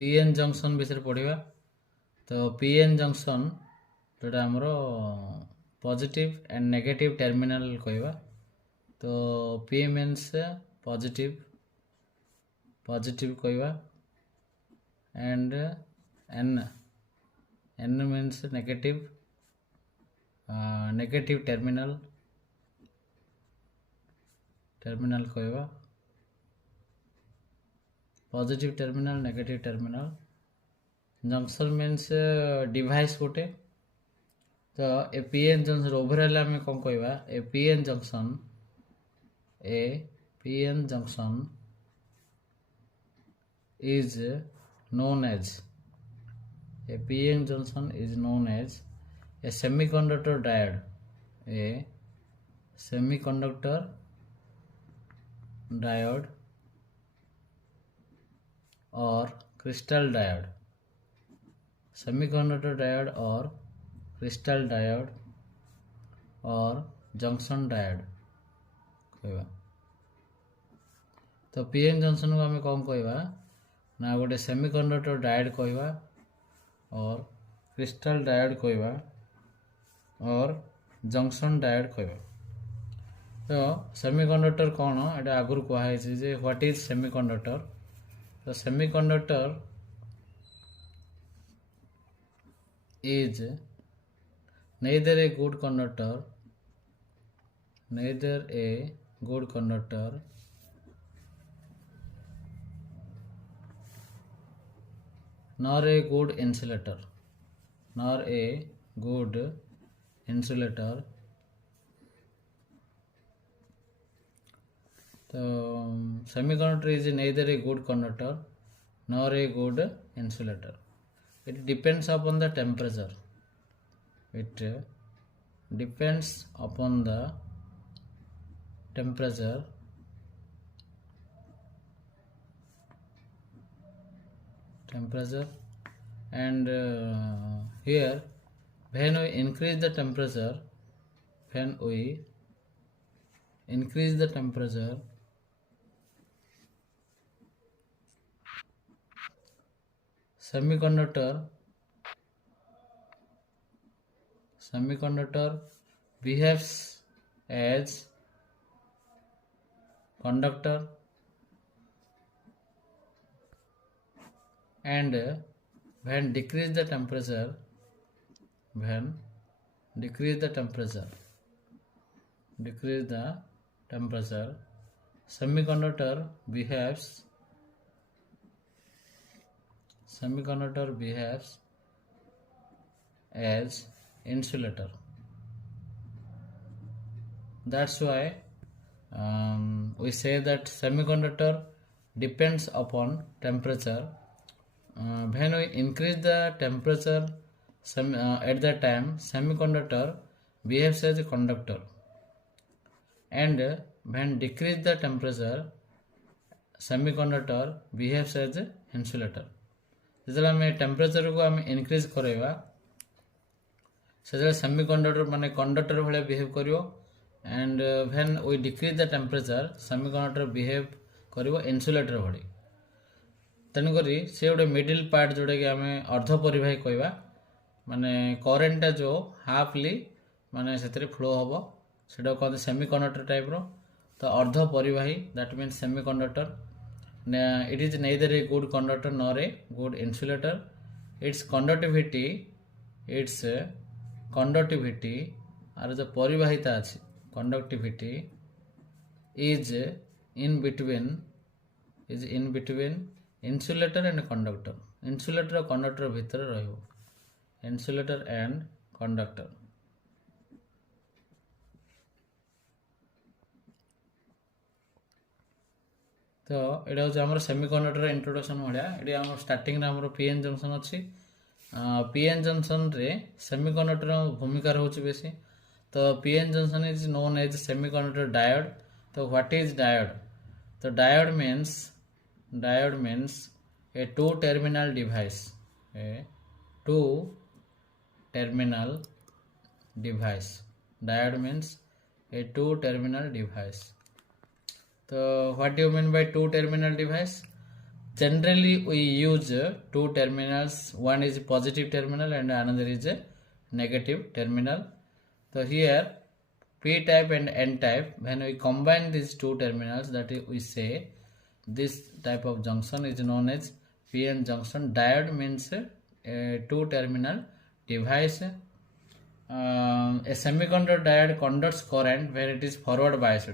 PN junction विषय पढ़ा। तो पीएन जंक्शन जोटा आमर पॉजिटिव एंड नेगेटिव टर्मिनल कहवा। तो पी मीन्स पॉजिटिव पॉजिटिव कहवा and N N means negative negative terminal terminal कहवा। Positive terminal negative terminal junction means device गोटे। तो ए पीएन जंक्शन ओवरऑल आम कौन कहवा a PN junction is known as a PN junction is known as a semiconductor diode, a semiconductor diode or crystal diode, semiconductor diode or crystal diode or junction diode कहवा। तो PN junction को आम कौन कहवा ना गोटे semiconductor diode कहवा और क्रिस्टल डायोड कहवा और जंक्शन डायोड कहवा। तो सेमीकंडक्टर कौन एटा आगुरी कहुई जे व्हाट इज सेमीकंडक्टर। तो semiconductor is neither a good conductor nor a good insulator तो semiconductor is neither a good conductor nor a good insulator. It depends upon the temperature. It depends upon the temperature and here when we increase the temperature semiconductor behaves as conductor and when decrease the temperature semiconductor behaves as insulator. That's why we say that semiconductor depends upon temperature. When we increase the temperature at that time semiconductor behaves as a conductor and when decrease the temperature semiconductor behaves as a insulator. जो आम temperature को आम increase करवा से semiconductor माने conductor भाया behave कर and when we decrease the temperature semiconductor behave कर इन्सुलेटर भाई। तेणुक से गोटे मिडिल पार्ट जोटा कि आम अर्ध परिवाही कहवा माने करेन्टा जो हाफली माने से फ्लो हम से कहते सेमीकंडक्टर टाइप रो। तो अर्ध परिवाही that means semiconductor it is neither a good conductor nor a good insulator. Its conductivity और जो परिवाहिता अच्छी conductivity is in between insulator and conductor. insulator और conductor भितर रहिबो insulator and conductor. तो यहाँ हूँ आम सेमीकंडक्टर इंट्रोडक्शन भाया। ये आम स्टार्टिंग आम पीएन जंक्शन अच्छी पीएन जंक्शन रे सेमीकंडक्टर भूमिका रोचे बेसी। तो PN junction is known as semiconductor diode. तो व्हाट इज डायोड। तो diode means a two terminal device diode means a two terminal device. तो what you mean by two terminal device. generally we use two terminals. One is positive terminal and another is a negative terminal. So here p type and n type, when we combine these two terminals, that is, we say this type of junction is known as p-n junction. Diode means a two terminal device. A semiconductor diode conducts current when it is forward biased.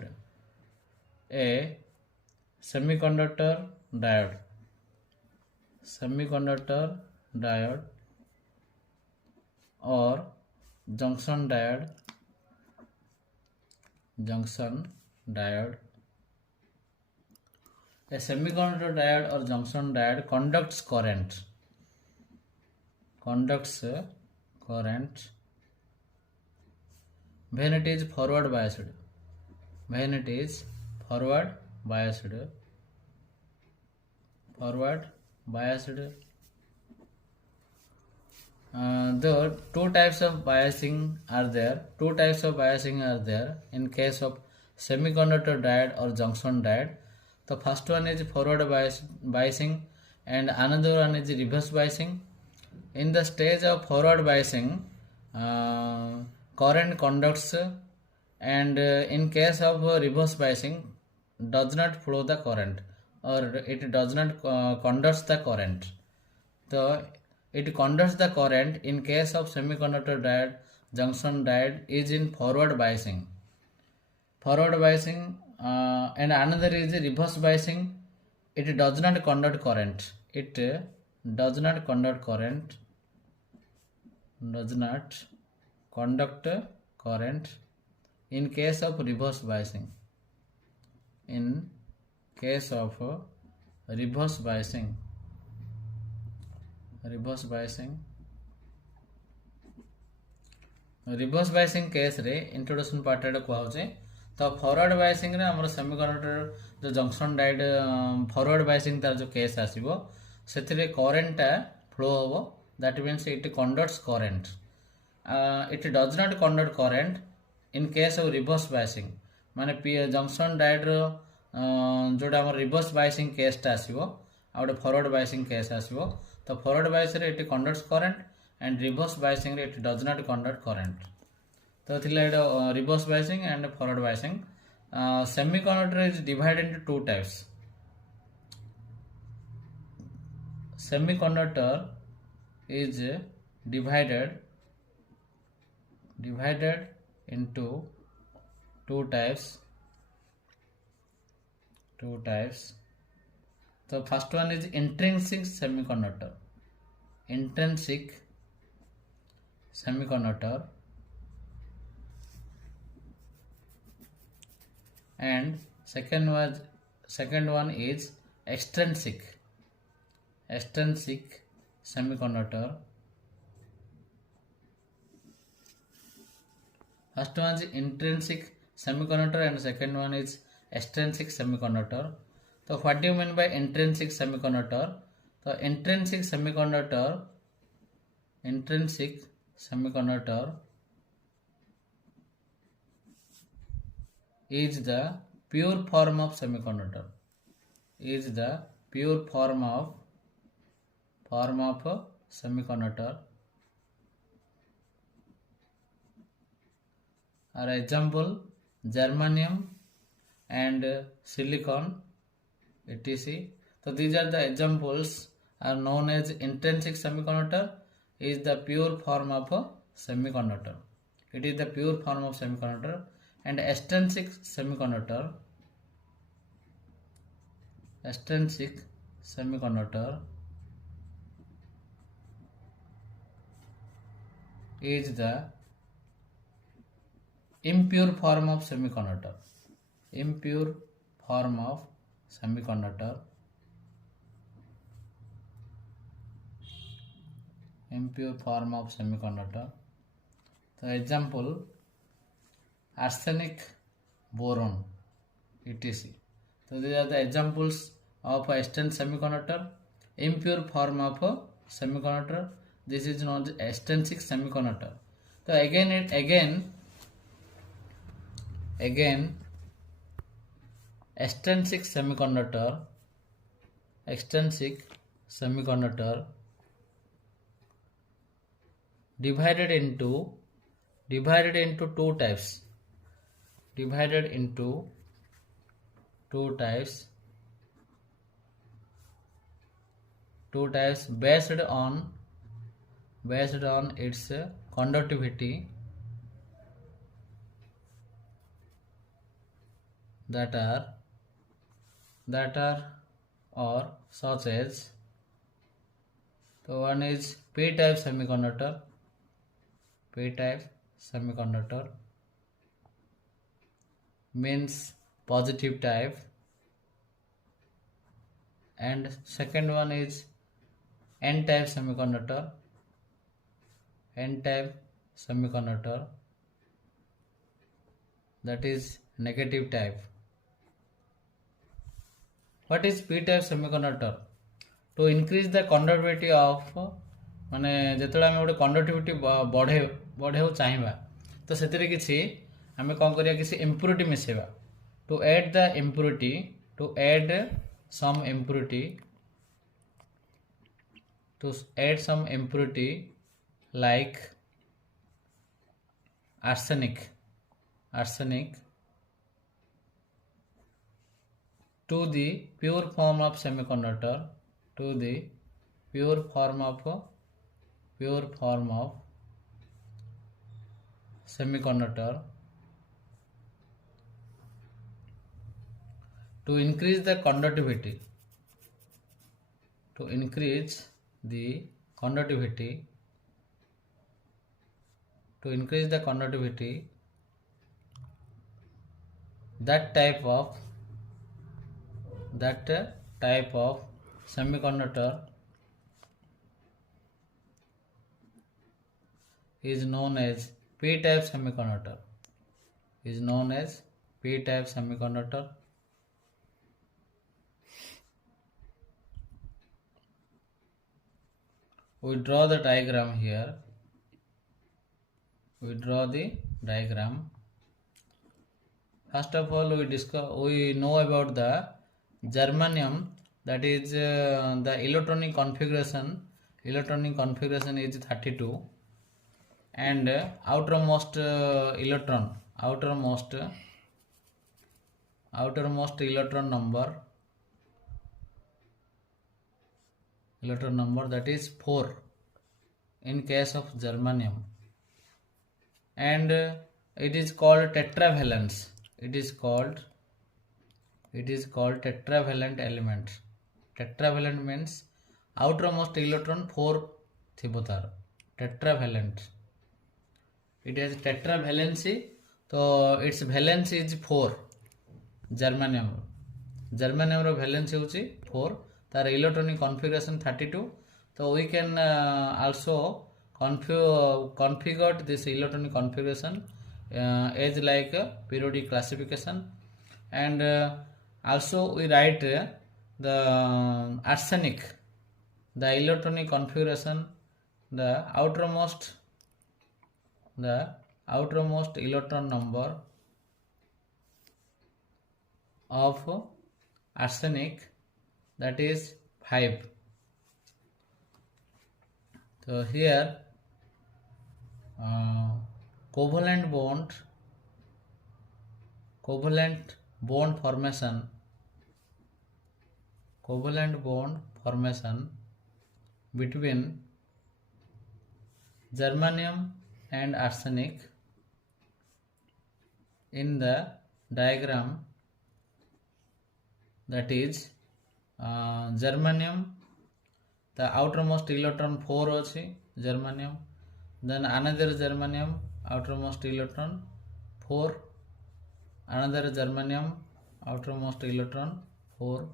A semiconductor diode or junction diode a semiconductor diode or junction diode conducts current when it is forward biased. Though two types of biasing are there in case of semiconductor diode or junction diode. The first one is forward biasing and another one is reverse biasing. In the stage of forward biasing, current conducts, and in case of reverse biasing, does not flow the current, or it does not conducts the current. So it conducts the current in case of semiconductor diode, junction diode is in forward biasing. And another is reverse biasing. It does not conduct current. Does not conduct current in case of reverse biasing. Reverse biasing case रे introduction part रे कहउचे. तो forward biasing रे हमर semiconductor जो junction died forward biasing तार जो case आसीबो सेथिरे current flow होबो. That means it conducts current. It does not conduct current in case of reverse biasing. माने जंक्शन डाइड रो जोटा हमर रिवर्स बायसिंग केस ता आसीबो आ गोटे फॉरवर्ड बायसिंग केस आसीबो. तो फॉरवर्ड बायस रे it conducts current and reverse biasing it does not conduct current. So reverse biasing and forward biasing. Semiconductor is divided into two types. Semiconductor is divided into two types. So first one is intrinsic semiconductor. And second one is extrinsic semiconductor. First one is intrinsic semiconductor and second one is extrinsic semiconductor. So what do you mean by intrinsic semiconductor? So intrinsic semiconductor is the pure form of semiconductor. Are example germanium and silicon etc. So these are the examples are known as intrinsic semiconductor. Is the pure form of a semiconductor. It is the pure form of semiconductor. And extrinsic semiconductor is the impure form of semiconductor. So example arsenic, boron etc. So these are the examples of a extrinsic semiconductor. Impure form of a semiconductor, this is known as extrinsic semiconductor. So again extrinsic semiconductor extrinsic semiconductor divided into two types, divided into two types based on its conductivity, that are or such as, so one is p type semiconductor means positive type, and second one is n type semiconductor that is negative type. What is p type semiconductor? To increase the conductivity of, माने जेतेବେଳେ ଆମେ ଗୋଟେ conductivity ବଢ଼େଇବାକୁ ଚାହିଁବା ତ ସେଥିରେ କିଛି ଆମେ କ'ଣ କରିବା, କିଛି impurity ମିଶେଇବା। To add some impurity like arsenic to the pure form of semiconductor, to increase the conductivity, that type of semiconductor is known as p type semiconductor. We draw the diagram here. First of all, we know about the germanium, that is the electronic configuration is 32, and outermost electron number that is 4 in case of germanium, and it is called tetravalence. It is called tetravalent element. Tetravalent means outermost electron 4 thibo tar, tetravalent. It has tetravalency, so its valence is 4. germanium row valence होची 4, तार electronic configuration 32. So we can also configure this electronic configuration as like periodic classification, and also we write the arsenic, the electronic configuration, the outermost electron number of arsenic, that is 5. So here covalent bond formation between germanium and arsenic in the diagram, that is germanium, the outermost electron 4 ଅଛି germanium, then another germanium outermost electron 4, another germanium outermost electron 4,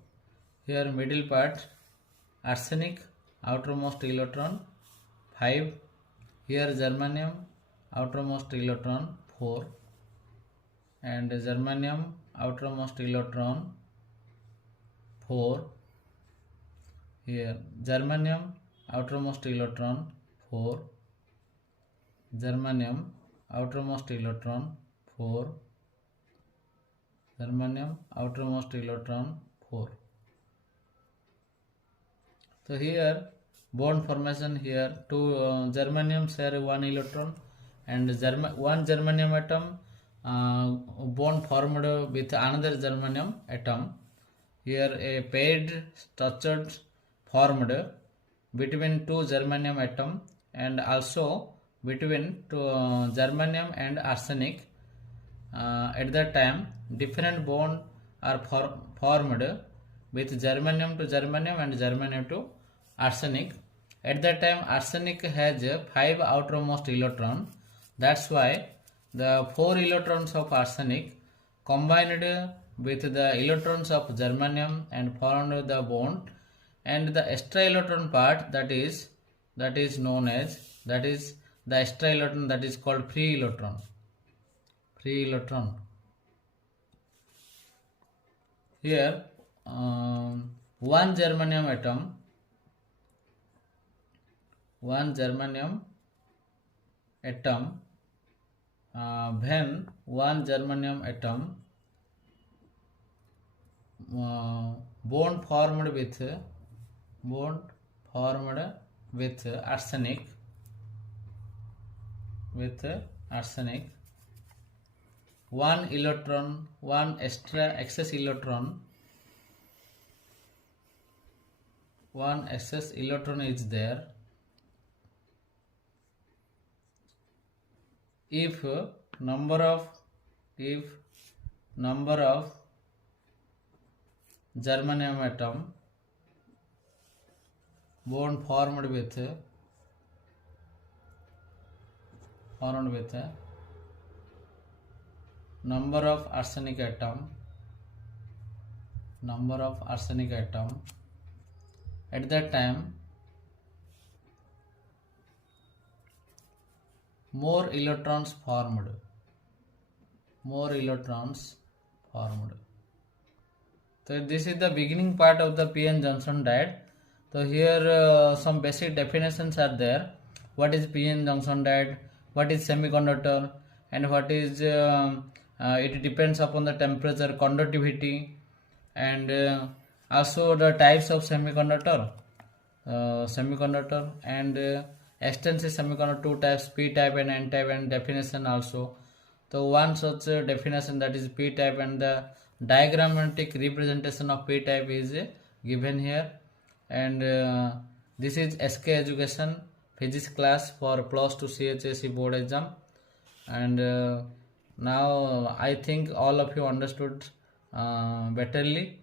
here middle part arsenic outermost electron 5, here germanium outermost electron 4, and germanium outermost electron 4, here germanium outermost electron 4, germanium outermost electron 4, germanium outermost electron 4. So here bond formation, here two germanium share one electron, and one germanium atom bond formed with another germanium atom. Here a paired structure formed between two germanium atom, and also between two germanium and arsenic. At that time different bond are formed with germanium to germanium and germanium to arsenic. At that time arsenic has 5 outermost electron. That's why the 4 electrons of arsenic combined with the electrons of germanium and formed the bond, and the extra electron part, that is known as, that is the extra electron, that is called free electron. Free electron. Here one germanium atom when one germanium atom bond formed with arsenic, one electron, one excess electron is there. If number of germanium atom bond formed with number of arsenic atom, at that time more electrons formed. So this is the beginning part of the p-n junction diet. So here some basic definitions are there. What is p-n junction diet, what is semiconductor, and what is it depends upon the temperature, conductivity, and also the types of semiconductor and extensive semiconductor, two types, p type and n type, and definition also. So one such definition, that is p type, and the diagrammatic representation of p type is given here. And this is SK education physics class for plus 2 chse board exam. And now I think all of you understood betterly.